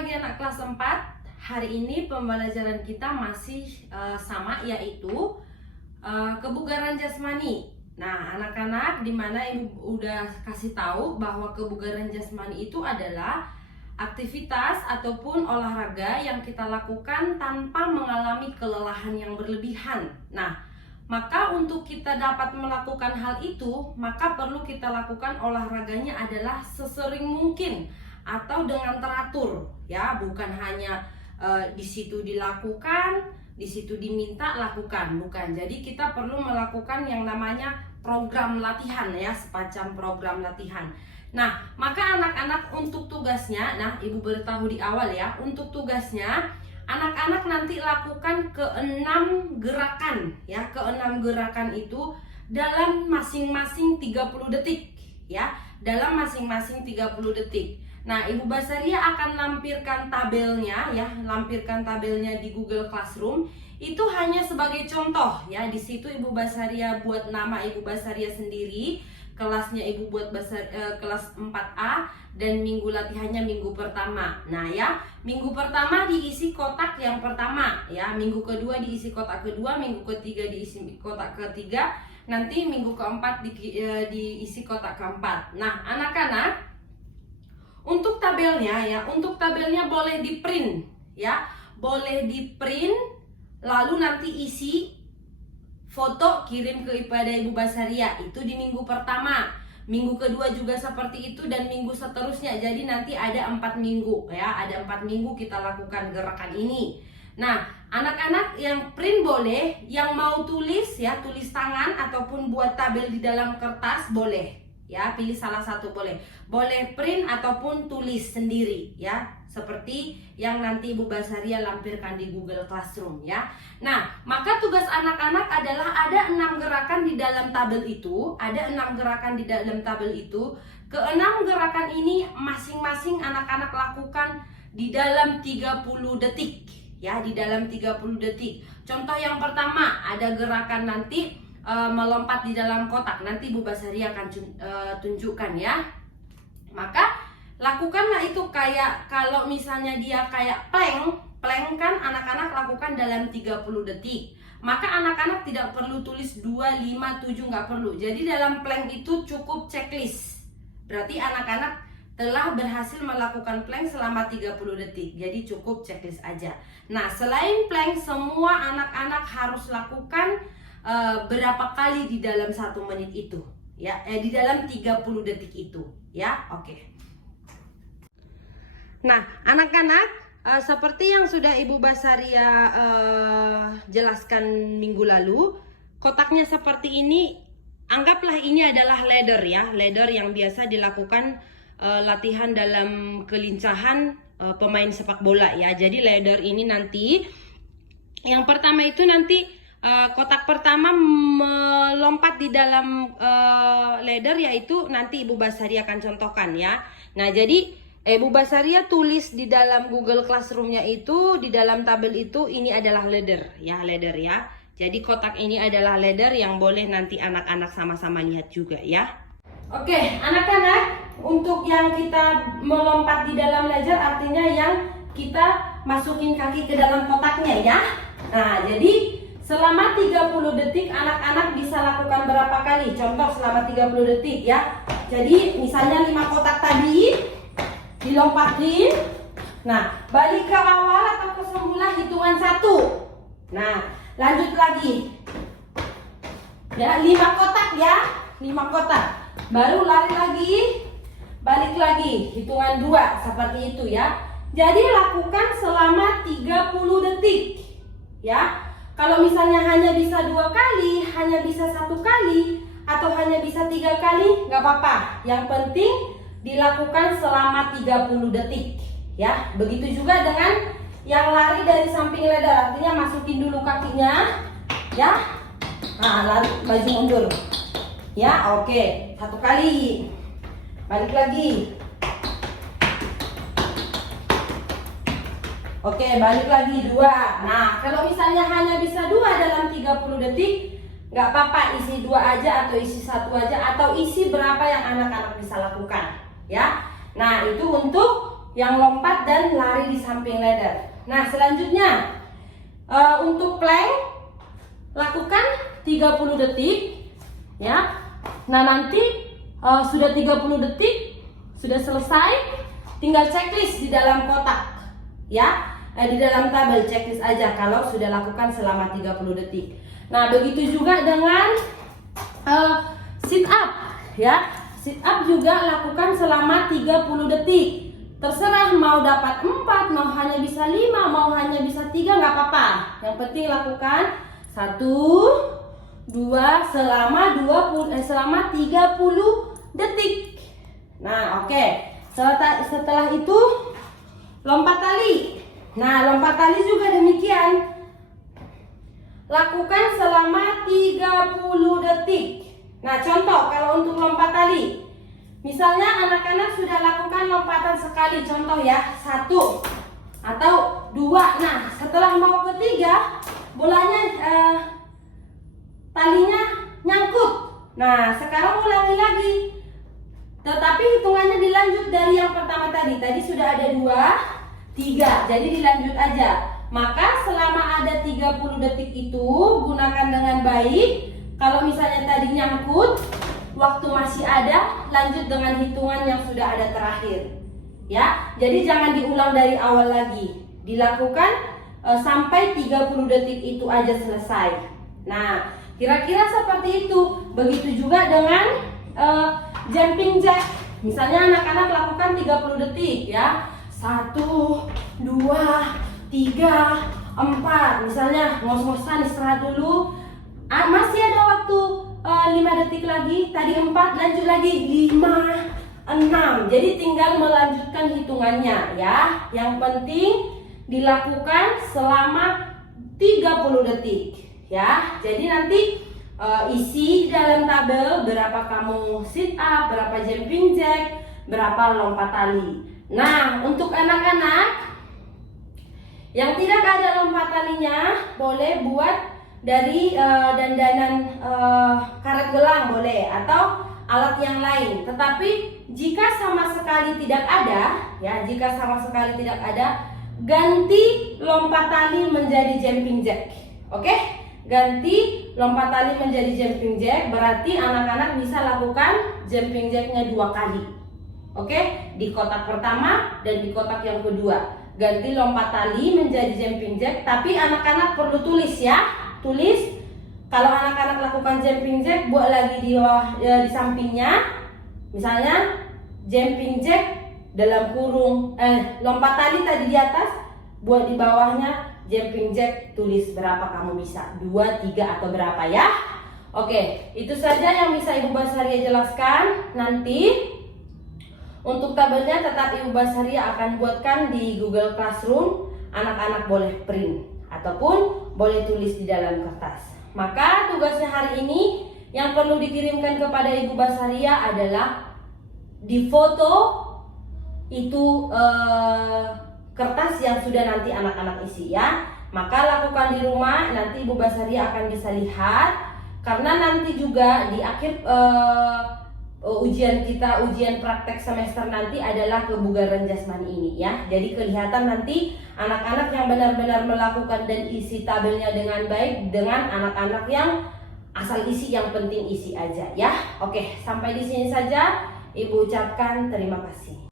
pagi anak kelas 4. Hari ini pembelajaran kita masih sama, yaitu kebugaran jasmani. Nah, anak-anak, dimana ibu udah kasih tahu bahwa kebugaran jasmani itu adalah aktivitas ataupun olahraga yang kita lakukan tanpa mengalami kelelahan yang berlebihan. Nah, maka untuk kita dapat melakukan hal itu, maka perlu kita lakukan olahraganya adalah sesering mungkin atau dengan teratur, ya, bukan hanya di situ dilakukan, di situ diminta lakukan, bukan. Jadi kita perlu melakukan yang namanya program latihan, ya, semacam program latihan. Nah, maka anak-anak untuk tugasnya, nah ibu beritahu di awal ya, untuk tugasnya anak-anak nanti lakukan ke-6 gerakan, ya, ke-6 gerakan itu dalam masing-masing 30 detik, ya, dalam masing-masing 30 detik. Nah, Ibu Basaria akan lampirkan tabelnya, ya, lampirkan tabelnya di Google Classroom. Itu hanya sebagai contoh, ya. Di situ Ibu Basaria buat nama Ibu Basaria sendiri, kelasnya Ibu buat kelas 4A, dan minggu latihannya minggu pertama. Nah, ya, minggu pertama diisi kotak yang pertama, ya. Minggu kedua diisi kotak kedua, minggu ketiga diisi kotak ketiga, nanti minggu keempat diisi kotak keempat. Nah, anak-anak, untuk tabelnya, ya, untuk tabelnya boleh di print, ya, boleh di print, lalu nanti isi foto kirim kepada Ibu Basaria. Itu di minggu pertama, minggu kedua juga seperti itu, dan minggu seterusnya. Jadi nanti ada 4 minggu, ya, ada 4 minggu kita lakukan gerakan ini. Nah, anak-anak yang print boleh, yang mau tulis, ya, tulis tangan ataupun buat tabel di dalam kertas boleh. Ya, pilih salah satu boleh. Boleh print ataupun tulis sendiri, ya. Seperti yang nanti Ibu Basaria lampirkan di Google Classroom, ya. Nah, maka tugas anak-anak adalah ada 6 gerakan di dalam tabel itu. Ada 6 gerakan di dalam tabel itu. Ke-6 gerakan ini masing-masing anak-anak lakukan di dalam 30 detik. Ya, di dalam 30 detik. Contoh yang pertama, ada gerakan nanti melompat di dalam kotak. Nanti Bu Basaria akan tunjukkan, ya. Maka lakukanlah itu kayak kalau misalnya dia kayak plank kan anak-anak lakukan dalam 30 detik. Maka anak-anak tidak perlu tulis 2, 5, 7, nggak perlu. Jadi dalam plank itu cukup checklist. Berarti anak-anak telah berhasil melakukan plank selama 30 detik. Jadi cukup checklist aja. Nah, selain plank, semua anak-anak harus lakukan berapa kali di dalam 1 menit itu, ya, di dalam 30 detik itu, ya. Oke. Nah, anak-anak, seperti yang sudah Ibu Basaria jelaskan minggu lalu, kotaknya seperti ini. Anggaplah ini adalah ladder, ya, ladder yang biasa dilakukan latihan dalam kelincahan pemain sepak bola, ya. Jadi ladder ini nanti yang pertama itu nanti kotak pertama melompat di dalam ladder, yaitu nanti Ibu Basaria akan contohkan, ya. Nah, jadi Ibu Basaria tulis di dalam Google Classroom-nya itu, di dalam tabel itu, ini adalah ladder, ya, ladder, ya. Jadi kotak ini adalah ladder yang boleh nanti anak-anak sama-sama lihat juga, ya. Oke, anak-anak, untuk yang kita melompat di dalam ladder artinya yang kita masukin kaki ke dalam kotaknya, ya. Nah, jadi selama 30 detik anak-anak bisa lakukan berapa kali? Contoh selama 30 detik, ya. Jadi misalnya 5 kotak tadi dilompatin. Nah, balik ke awal atau ke semula hitungan 1. Nah, lanjut lagi. Ya, 5 kotak, ya. 5 kotak. Baru lari lagi. Balik lagi hitungan 2, seperti itu, ya. Jadi lakukan selama 30 detik. Ya. Kalau misalnya hanya bisa 2 kali, hanya bisa 1 kali, atau hanya bisa 3 kali, nggak apa-apa. Yang penting dilakukan selama 30 detik, ya. Begitu juga dengan yang lari dari samping ladder, artinya masukin dulu kakinya, ya. Nah, lari maju mundur, ya. Oke, 1 kali, balik lagi. Oke, balik lagi 2. Nah, kalau misalnya hanya bisa 2 dalam 30 detik, nggak apa-apa, isi 2 aja atau isi 1 aja, atau isi berapa yang anak-anak bisa lakukan, ya. Nah, itu untuk yang lompat dan lari di samping ladder. Nah, selanjutnya untuk plank lakukan 30 detik ya. Nah, nanti sudah 30 detik sudah selesai, tinggal checklist di dalam kotak ya. Di dalam tabel checklist aja kalau sudah lakukan selama 30 detik. Nah, begitu juga dengan sit up ya. Sit up juga lakukan selama 30 detik. Terserah mau dapat 4, mau hanya bisa 5, mau hanya bisa 3, nggak apa-apa. Yang penting lakukan 1, 2 selama 30 detik. Nah, oke. Setelah itu lompat tali. Nah, lompat tali juga demikian. Lakukan selama 30 detik. Nah, contoh kalau untuk lompat tali, misalnya anak-anak sudah lakukan lompatan sekali, contoh ya, 1 atau 2. Nah, setelah mau ketiga, bolanya talinya nyangkut. Nah, sekarang ulangi lagi. Tetapi hitungannya dilanjut dari yang pertama tadi. Tadi sudah ada 2, 3, jadi dilanjut aja. Maka selama ada 30 detik itu gunakan dengan baik. Kalau misalnya tadi nyangkut, waktu masih ada, lanjut dengan hitungan yang sudah ada terakhir. Ya, jadi jangan diulang dari awal lagi. Dilakukan sampai 30 detik itu aja selesai. Nah, kira-kira seperti itu. Begitu juga dengan jumping jack. Misalnya anak-anak lakukan 30 detik ya. 1, 2, 3, 4. Misalnya ngos-ngosan istirahat dulu. Masih ada waktu 5 detik lagi. Tadi 4, lanjut lagi 5, 6. Jadi tinggal melanjutkan hitungannya ya. Yang penting dilakukan selama 30 detik ya. Jadi nanti isi dalam tabel berapa kamu sit up, berapa jumping jack, berapa lompat tali. Nah, untuk anak-anak yang tidak ada lompat talinya, boleh buat dari dandanan karet gelang boleh, atau alat yang lain. Tetapi jika sama sekali tidak ada, ya, jika sama sekali tidak ada, ganti lompat tali menjadi jumping jack. Oke? Ganti lompat tali menjadi jumping jack, berarti anak-anak bisa lakukan jumping jacknya 2 kali. Oke? Di kotak pertama dan di kotak yang kedua. Ganti lompat tali menjadi jumping jack, tapi anak-anak perlu tulis ya. Tulis. Kalau anak-anak lakukan jumping jack, buat lagi di bawah di sampingnya. Misalnya jumping jack dalam kurung lompat tali tadi di atas, buat di bawahnya jumping jack, tulis berapa kamu bisa, 2, 3 atau berapa ya. Oke, itu saja yang bisa Ibu Basaria jelaskan. Nanti untuk tabelnya tetap Ibu Basaria akan buatkan di Google Classroom. Anak-anak boleh print ataupun boleh tulis di dalam kertas. Maka tugasnya hari ini yang perlu dikirimkan kepada Ibu Basaria adalah difoto itu kertas yang sudah nanti anak-anak isi ya. Maka lakukan di rumah, nanti Ibu Basaria akan bisa lihat. Karena nanti juga di akhir ujian kita, ujian praktek semester nanti adalah kebugaran jasmani ini ya. Jadi kelihatan nanti anak-anak yang benar-benar melakukan dan isi tabelnya dengan baik dengan anak-anak yang asal isi, yang penting isi aja ya. Oke, sampai di sini saja. Ibu ucapkan terima kasih.